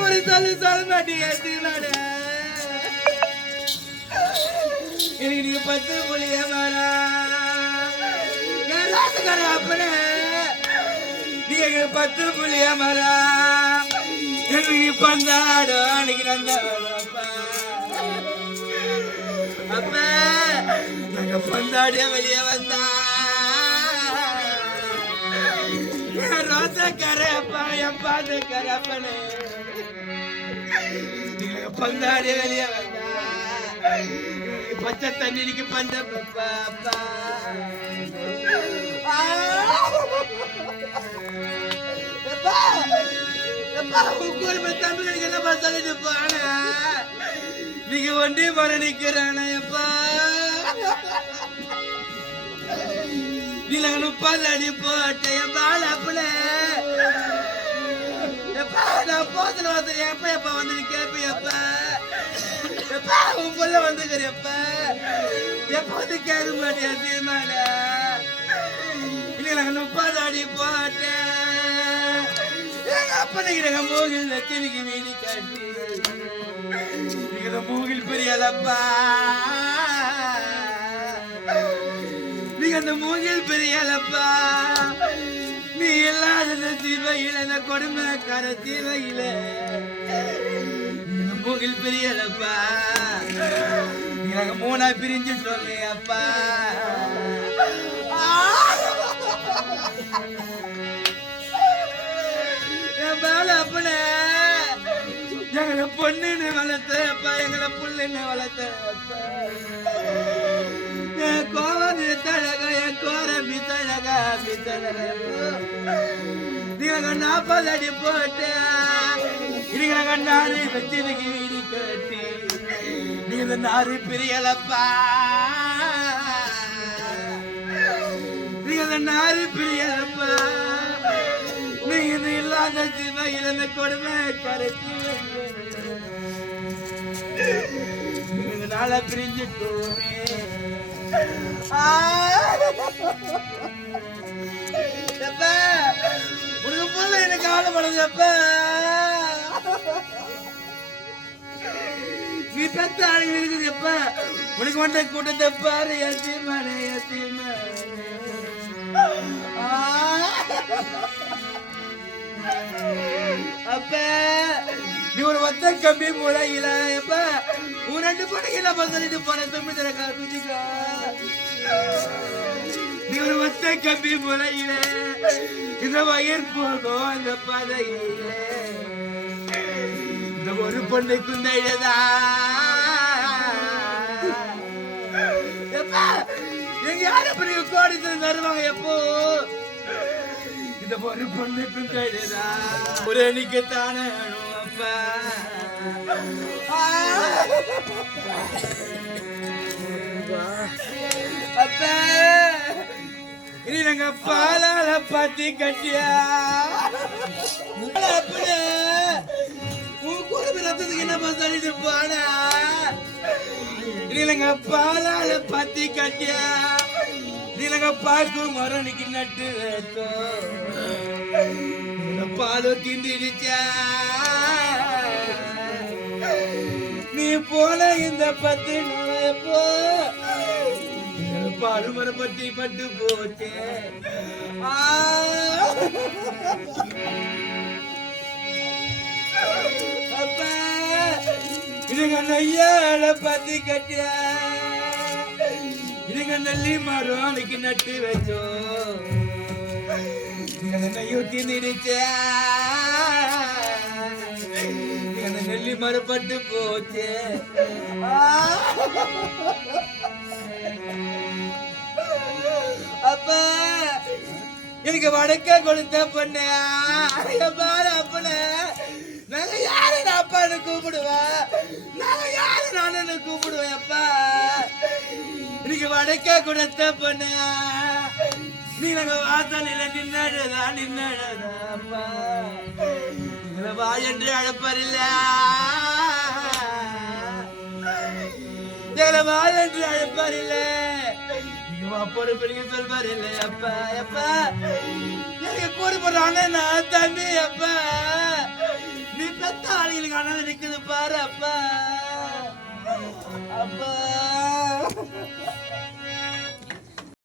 ஒரு சொல்ல மாட்டீங்க எனக்கு நீங்க 10 புள்ளிய மாறா அப்பனே நீங்க 10 புள்ளிய மாறா எனக்கு நீ பந்தாடும் அன்னைக்கு அப்ப நாங்க பந்தாடிய வெளியே வந்தா ரோசக்காரப்பா என் பாதுக்காரப்பனே நீங்க பந்தாடிய வெளியே வந்தா பச்சை தண்ணிக்கு பஞ்ச பாப்பா தம்பிகளுக்கு என்ன சொல்லிட்டு போன நீங்க ஒண்டி மர நிக்கிறானா எப்பா நீங்க 30 அடி போட்ட என் பால் அப்பல எப்பா நான் போதுன எப்ப எப்ப வந்து நீ கேப்பியப்பா எப்பா உன் புள்ள வந்துக்கிறப்பா எப்ப வந்து கேட்க மாட்டியா தீமான இல்ல நாங்க 30 அடி போட்டேன் எங்க அப்பனைக்கு மூகில் லட்சணிக்கு வீடு கட்டி நீங்க மூகில் பெரியலப்பா நீங்க அந்த மூகில் பெரியலப்பா நீ இல்லாத தீவையில அந்த கொடுமைக்கார தீவையில மூகில் பெரியலப்பா நீங்க 3 பிரிஞ்சு சொல்லு அப்பா அப்பனே எங்களை பொண்ணுன்னு வளர்த்தப்பா எங்களை புள்ளுன்னு வளர்த்தப்பா என் கோவம் தழக என் கோரம் பித்தழக நீங்க 40 அடி போட்டு நீங்க நாறு வச்சிருக்கு வீடு கட்டி நீங்க இந்த நாறு பிரியலப்பா நீங்க இந்த நாறு பிரியலப்பா நீங்க இல்லாத சிவையில் அந்த கொடுமை கரைச்சி நாள பிரிஞ்சுட்டோமே உனக்கு போல எனக்கு ஆளப்படுதப்ப நீ பெத்த ஆளுங்க இருக்குது எப்ப உனக்கு வந்த கூட்டத்தை பாரு எத்தீமானே அப்ப நீ ஒரு ஒத்த கம்பி முளையில எப்ப உன் 2 படகில சொல்லிட்டு போன தும்பி தரக்கா துதிக்கா நீ ஒரு ஒத்த கம்பி முளையில இந்த வயர் போகும் அந்த பதையில இந்த ஒரு பொண்ணு குந்தையதா எப்ப எங்க யாரும் நீங்க கோடி தருவாங்க எப்போ இந்த ஒரு பொண்ணு குந்தையதா ஒரு அன்னைக்கு தானே அப்பா அப்ப இனி நாங்க பாலால பாத்தி கட்டியா உன் குடும்ப ரத்தத்துக்கு என்ன சொல்லிட்டு போனா இனி நாங்க பாலால பாத்தி கட்டியா நீ நாங்க பார்க்கும் மரணிக்கு நட்டு வைத்தோம் பாலு திண்டிடுச்சா நீ போன இந்த 10 நாளையப்போ பாலு மரப்பட்டி பட்டு போச்சே அப்ப இதுங்க நையால பத்தி கட்டிய இதுங்க நெல்லி மரம் அன்னைக்கு நட்டு வச்சோம் நெய்யூத்தி நிடிச்சே நெல்லி மறுபட்டு போச்சு அப்ப எனக்கு வடக்க கொடுத்த பொண்ணு அப்பன நாங்க யாரு அப்பான்னு கூப்பிடுவேன் நாங்க யாரு நானு கூப்பிடுவேன் அப்பா எனக்கு வடக்க கொடுத்த பொண்ணு நீ நாங்க வாசலில நின்னடா அப்பா வா என்று அழைப்பாரில்ல வா என்று அழைப்பாரில்ல அப்போது பெரிய சொல்வாரில்ல அப்பா அப்பா எனக்கு கூறு போறானே நான் தம்பி அப்பா நீ பெத்த மானம் இருக்குது பாரு அப்பா